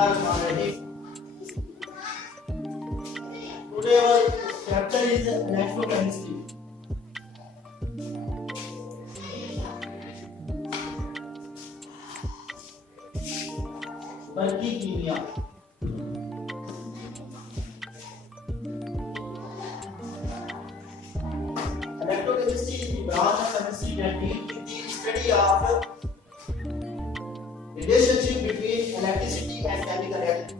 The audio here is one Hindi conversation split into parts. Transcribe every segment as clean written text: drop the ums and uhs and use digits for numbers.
Bismillahirrahmanirrahim. Today our chapter is electrochemistry. बल्कि कीमिया. Electrochemistry is the branch of chemistry that deals with the study of relationship between electricity and chemical reaction.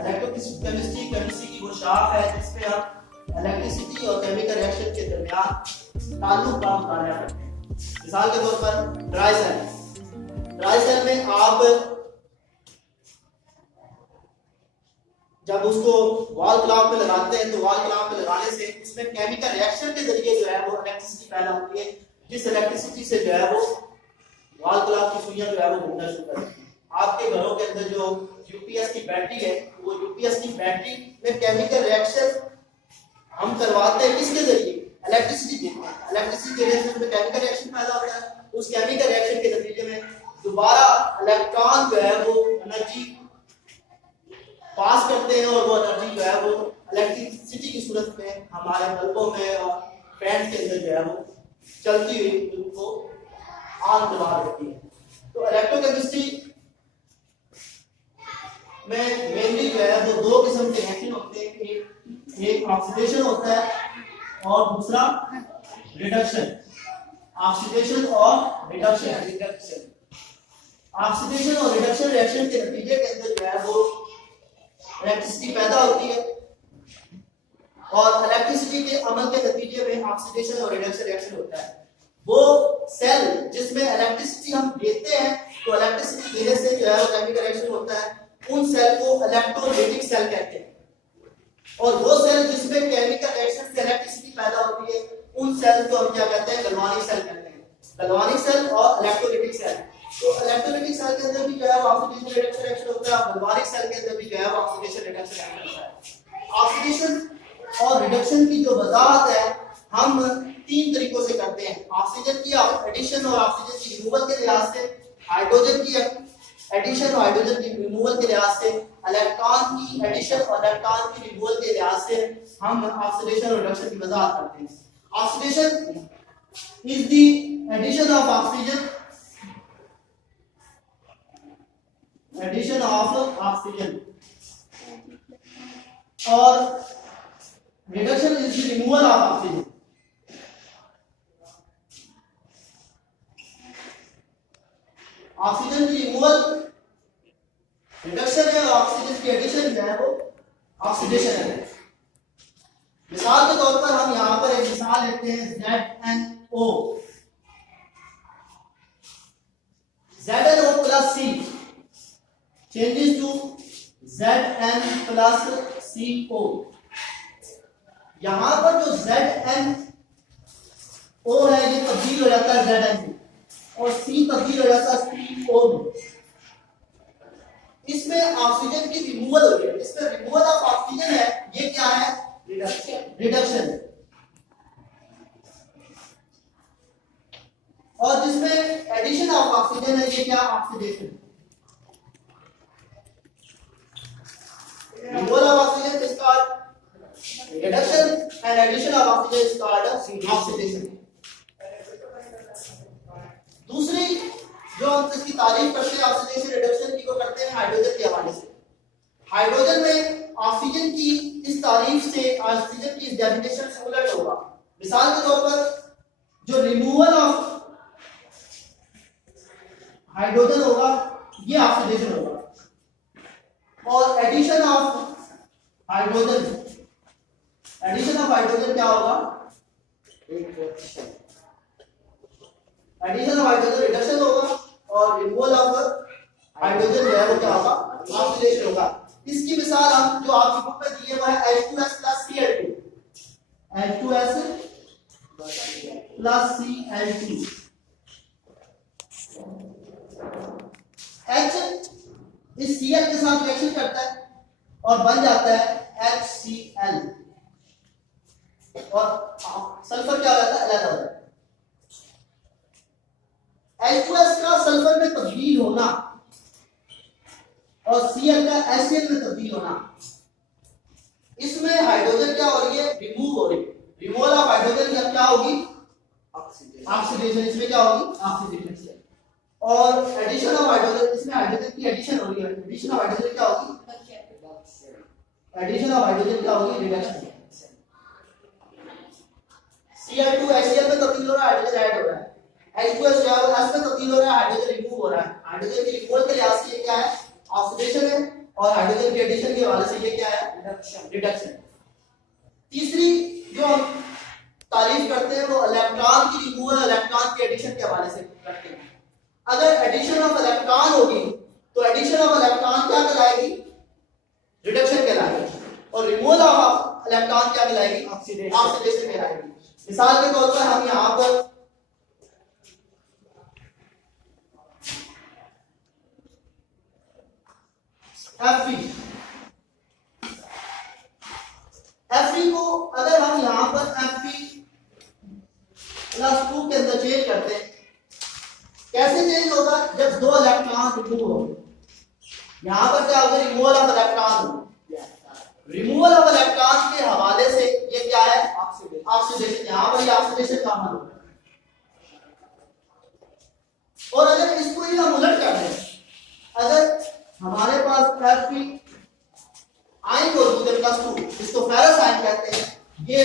Electrochemistry chemistry की वो शाख है जिसमें हम इलेक्ट्रिसिटी और केमिकल रिएक्शन के दरमियान ताल्लुक का मुताला करते हैं. मिसाल के तौर पर ड्राई सेल में आप जब उसको वॉल क्लॉक में लगाते हैं तो वॉल क्लॉक में लगाने से उसमें केमिकल रिएक्शन के जरिए जो है वो इलेक्ट्रिसिटी पैदा होती है, जिस इलेक्ट्रिसिटी से जो है वो वॉल क्लॉक की सुइयां जो है वो घूमना शुरू करती हैं. आपके घरों के अंदर जो यूपीएस की बैटरी है, वो यूपीएस की बैटरी में केमिकल रिएक्शन हम करवाते हैं किसके जरिए? इलेक्ट्रिसिटी देते हैं. इलेक्ट्रिसिटी देने से उसमें केमिकल रिएक्शन पैदा होता है. उस केमिकल रिएक्शन के नतीजे में दोबारा इलेक्ट्रॉन जो है वो एनर्जी पास करते हैं और वो एनर्जी जो है वो इलेक्ट्रिसिटी की सूरत में हमारे बल्बों में और फैन के अंदर जो है वो चलती हुई उनको ऑन करवा देती है. तो इलेक्ट्रोकेमिस्ट्री में मेनली जो है वो दो किस्म के रिएक्शन होते हैं. एक ऑक्सीडेशन होता है और दूसरा रिडक्शन. ऑक्सीडेशन और रिडक्शन ऑक्सीडेशन और रिडक्शन रिएक्शन के नतीजे के अंदर जो है वो इलेक्ट्रिसिटी पैदा होती है और इलेक्ट्रिसिटी के अमल के नतीजे में ऑक्सीडेशन और रिडक्शन रिएक्शन होता है. वो सेल जिसमें इलेक्ट्रिसिटी हम देते हैं तो इलेक्ट्रिसिटी देने से जो है वो केमिकल रिएक्शन होता है, उन सेल को इलेक्ट्रोलाइटिक सेल कहते हैं. और वो सेल जिसमें केमिकल रिएक्शन से इलेक्ट्रिसिटी पैदा होती है उन सेल को हम क्या कहते हैं? गैल्वानिक सेल कहते हैं. गैल्वानिक सेल और इलेक्ट्रोलाइटिक सेल. तो इलेक्ट्रोलाइटिक सेल के अंदर भी जो है ऑक्सीडेशन रिडक्शन रिएक्शन होता है, गैल्वानिक सेल के अंदर भी जो है ऑक्सीडेशन रिडक्शन रिएक्शन होता है. ऑक्सीडेशन और रिडक्शन की जो वजाहत है हम तीन तरीकों से करते हैं. ऑक्सीजन की एडिशन और ऑक्सीजन की रिमूवल के लिहाज से, हाइड्रोजन की एडिशन और हाइड्रोजन की रिमूवल के लिहाज से, इलेक्ट्रॉन की एडिशन और इलेक्ट्रॉन की रिमूवल के लिहाज से हम ऑक्सीडेशन और रिडक्शन की वजाहत करते हैं. Oxidation is the addition of oxygen और reduction is the removal of oxygen. Oxygen की रिमूवल रिडक्शन है और ऑक्सीजन की एडिशन जो है वो ऑक्सीडेशन है. मिसाल के तौर पर हम यहां पर एक मिसाल लेते हैं ZnO. ZnO plus C changes to Zn plus CO. यहां पर जो ZnO है ये तब्दील हो जाता है Zn में और C तब्दील हो जाता है CO में. इसमें ऑक्सीजन की रिमूवल हो रही है. इसमें रिमूवल ऑफ ऑक्सीजन है, ये क्या है? रिडक्शन. और जिसमें एडिशन ऑफ ऑक्सीजन है, ये क्या? Oxidation. Removal of oxygen is called reduction and addition of oxygen is called oxidation. दूसरी जो हम इसकी तारीफ करते हैं ऑक्सीडेशन रिडक्शन की, वो करते हैं हाइड्रोजन के हवाले से. हाइड्रोजन में ऑक्सीजन की इस तारीफ से ऑक्सीजन की डेफिनेशन से उलट होगा. मिसाल के तौर पर जो रिमूवल ऑफ हाइड्रोजन होगा ये ऑक्सीडेशन होगा और एडिशन ऑफ हाइड्रोजन क्या होगा? एडिशन ऑफ हाइड्रोजन रिडक्शन होगा और रिमूवल ऑफ हाइड्रोजन जो है वो क्या होगा? ऑक्सीडेशन होगा. इसकी मिसाल हम जो आपकी बुक में दी है वो है H2S plus Cl2. H2S plus Cl2. H इस Cl के साथ रिएक्शन करता है और बन जाता है HCl और सल्फर क्या हो जाता है? अलग हो जाता है. H2S का सल्फर में तब्दील होना और Cl का HCl में तब्दील होना, इसमें हाइड्रोजन क्या हो रही है, रिमूव हो रही है। रिमूवल ऑफ हाइड्रोजन जब क्या होगी, ऑक्सीडेशन, इसमें क्या होगी, ऑक्सीडेशन। और एडिशन ऑफ हाइड्रोजन, इसमें हाइड्रोजन की एडिशन हो रही है, एडिशन ऑफ हाइड्रोजन क्या होगी, एडिशन ऑफ हाइड्रोजन क्या होगी, रिडक्शन। Cl2 HCl में तब्दील हो रहा है, हाइड्रोजन ऐड हो रहा है, H2S जो है वो S में तब्दील हो रहा है, हाइड्रोजन रिमूव हो रहा है। हाइड्रोजन के रिमूवल के लिहाज से ये क्या है, ऑक्सीडेशन है, और हाइड्रोजन के एडिशन के हवाले से ये क्या है, रिडक्शन। तीसरी जो हम तारीफ करते हैं वो इलेक्ट्रॉन की रिमूवल, इलेक्ट्रॉन के एडिशन के हवाले से करते हैं। अगर एडिशन ऑफ इलेक्ट्रॉन होगी तो एडिशन ऑफ इलेक्ट्रॉन क्या कहलाएगी, रिडक्शन कहलाएगी, और रिमूवल ऑफ इलेक्ट्रॉन क्या कहलाएगी, ऑक्सीडेशन कहलाएगी। मिसाल के तौर पर हम यहां पर Fe को अगर हम यहां पर Fe प्लस 2 के अंदर चेंज करते हैं, कैसे चेंज होगा, जब दो इलेक्ट्रॉन रिमूव होंगे, यहां पर क्या होगा, removal of electron. Removal of electron के हवाले से ये क्या है, ऑक्सीडेशन, यहां पर ये ऑक्सीडेशन का अमल होगा। और अगर इसको ही हम उलट कर दें, अगर हमारे पास Fe आयन मौजूद है प्लस 2, इसको फेरस आयन कहते हैं, ये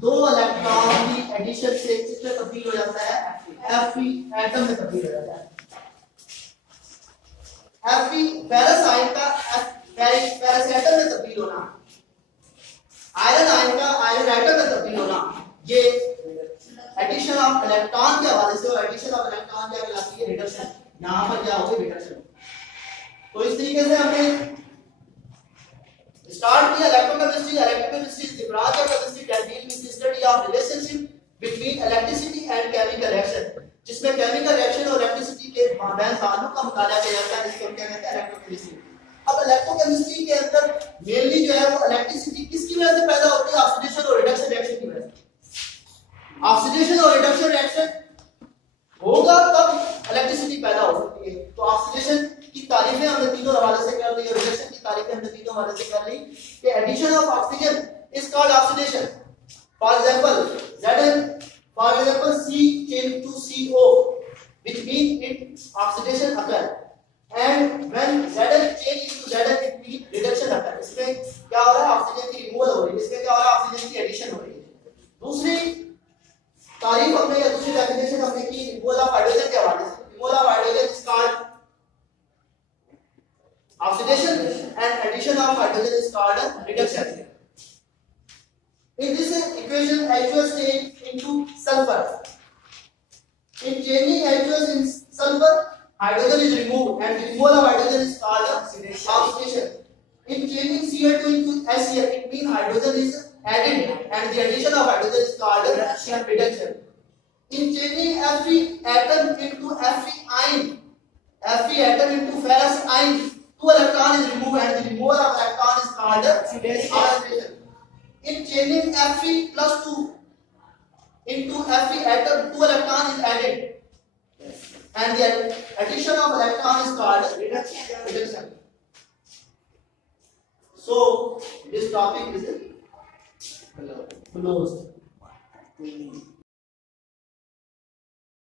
दो इलेक्ट्रॉन की एडिशन से किसमें तब्दील हो जाता है, Fe एटम में तब्दील हो जाता है। Fe फेरस आयन का फेरस एटम में तब्दील होना, आयरन आयन का आयरन एटम में तब्दील होना, ये एडिशन ऑफ इलेक्ट्रॉन के हवाले से, और एडिशन ऑफ इलेक्ट्रॉन क्या कहलाती है, रिडक्शन। यहां पर क्या होगी, रिडक्शन। तो इस तरीके से हमने स्टार्ट किया electrochemistry. Electrochemistry is the branch of chemistry that deal with the study of relationship between electricity and chemical reaction, जिसमें केमिकल रिएक्शन और इलेक्ट्रिसिटी के माबैन ताल्लुक का मुताला किया जाता है, जिसको हम क्या कहते हैं, इलेक्ट्रोकेमिस्ट्री। अब इलेक्ट्रोकेमिस्ट्री के अंदर मेनली जो है वो इलेक्ट्रिसिटी किसकी वजह से पैदा होती है, ऑक्सीडेशन और रिडक्शन रिएक्शन की वजह से। ऑक्सीडेशन और रिडक्शन रिएक्शन होगा तब इलेक्ट्रिसिटी पैदा हो सकती है। तो ऑक्सीडेशन की तारीफें हमने तीनों हवाले से कर ली, और रिडक्शन की तारीफें हमने तीनों हवाले से कर ली कि addition of oxygen is called oxidation. For example C change to CO, which means it oxidation occur, and when Zn change into Zn, it means reduction occur। इसमें क्या हो रहा है, ऑक्सीजन की रिमूवल हो रही है, इसमें क्या हो रहा है, ऑक्सीजन की एडिशन हो रही है। दूसरी तारीफ हमने या दूसरी डेफिनेशन हमने की रिमूवल ऑफ हाइड्रोजन के हवाले से। Removal of hydrogen is called oxidation and addition of hydrogen is called reduction. In this equation, H2S change into sulfur. In changing H2S in sulfur, hydrogen is removed, and the removal of hydrogen is called oxidation. In changing Cl2 into HCl, it means hydrogen is added, and the addition of hydrogen is called reduction. In changing Fe atom into Fe ion, Fe atom into ferrous ion, 2 electron is removed, and the removal of electron is called oxidation. In changing Fe plus 2 into Fe atom, 2 electron is added, and the addition of electron is called reduction. So this topic is closed.